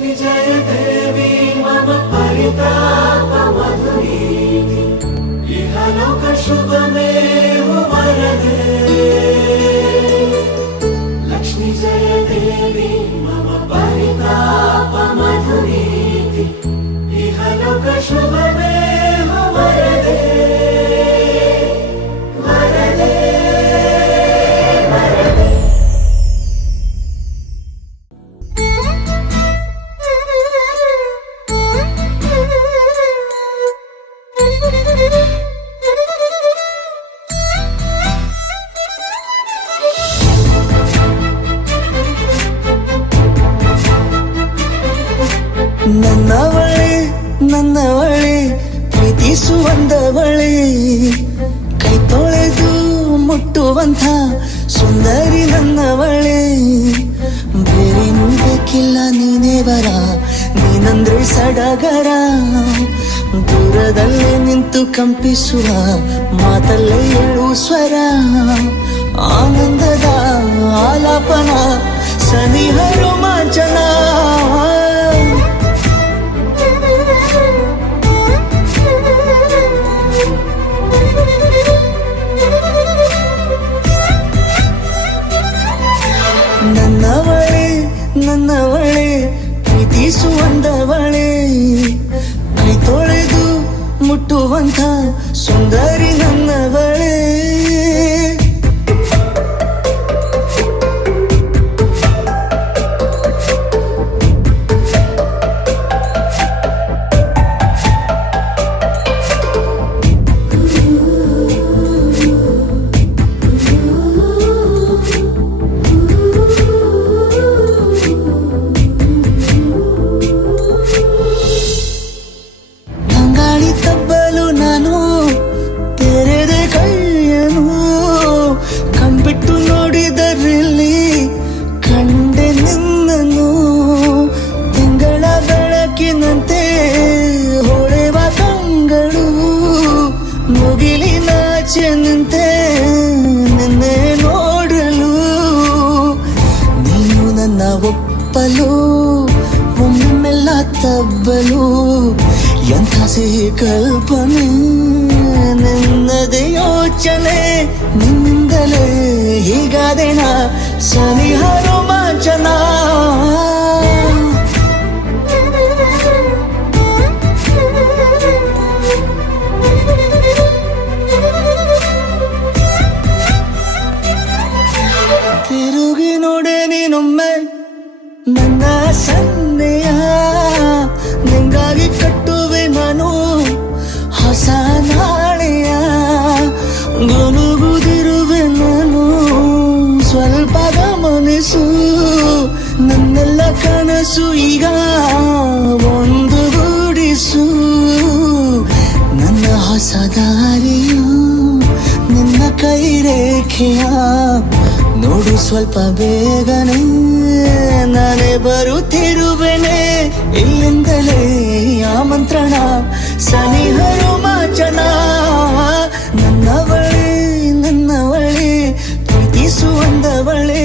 लक्ष्मी जय देवी मम परितापमधुरी इहलोक शुभमेव वरदे लक्ष्मी जय देवी मम परितापमधुरी इहलोक शुभमेव वरदे वरदे वरदे ನನ್ನವಳೆ ಪ್ರೀತಿಸುವಂದವಳೆ ಕೈ ತೊಳೆದು ಮುಟ್ಟುವಂಥ ಸುಂದರಿ ನನ್ನವಳೆ ಬೇರೇನೂ ಬೇಕಿಲ್ಲ ನೀನೇ ವರ ನೀನಂದ್ರೆ ಸಡಗರ ದೂರದಲ್ಲೇ ನಿಂತು ಕಂಪಿಸುವ ಮಾತಲ್ಲೇ ಏಳು ಸ್ವರ ಆನಂದದ ಆಲಾಪನ ಸನಿಹ ರೋಮಾಂಚನ ನನ್ನವಳೆ ಪ್ರೀತಿಸುವಂದವಳೆ ಕೈ ತೊಳೆದು ಮುಟ್ಟುವಂಥ ಸುಂದರಿ ನನ್ನವಳೆ ತಬ್ಬಲು ನಾನು ತೆರೆದೆ ಕೈಯನು ಕಂಬಿಟ್ಟು ನೋಡಿದರಲ್ಲಿ ಕಂಡೆ ನಿನ್ನನು ತಿಂಗಳ ಬೆಳಕಿನಂತೆ ಹೊಳೆವ ಕಂಗಳು ಮುಗಿಲಿನಾಚೆ ನಿಂತೆ ನಿನ್ನೆ ನೋಡಲು ನೀನು ನನ್ನ ಒಪ್ಪಲು ಒಮ್ಮೆಲ್ಲ ತಬ್ಬಲು ಎಂಥ ಸಿಹಿ ಕಲ್ಪನೆ ನಿನ್ನದೇ ಯೋಚನೆ ನಿನ್ನಿಂದಲೇ ಹೀಗಾದೆನ ಸನಿಹ ರೋಮಾಂಚನ ತಿರುಗಿ ನೋಡೆ ನೀನೊಮ್ಮೆ ನನ್ನ ಸನ್ನೆಯ ನಿಂಗಾಗಿ ಕಟ್ಟುವೆ ನಾನು ಹೊಸ ನಾಳೆಯ ಗುನುಗುದಿರುವೆ ನಾನು ಸ್ವಲ್ಪ ಗಮನಿಸು ನನ್ನೆಲ್ಲ ಕನಸು ಈಗ ಒಂದು ಗೂಡಿಸು ನನ್ನ ಹೊಸ ದಾರಿಯು ನಿನ್ನ ಕೈ ರೇಖೆಯ ನೋಡು ಸ್ವಲ್ಪ ಬೇಗನೆ ನಾನೇ ಬರುತ್ತಿರುವೆನೆ ಇಲ್ಲಿಂದಲೇ ಆಮಂತ್ರಣ ಸನಿಹ ರೋಮಾಂಚನ ನನ್ನವಳೆ ಪ್ರೀತಿಸುವಂದವಳೆ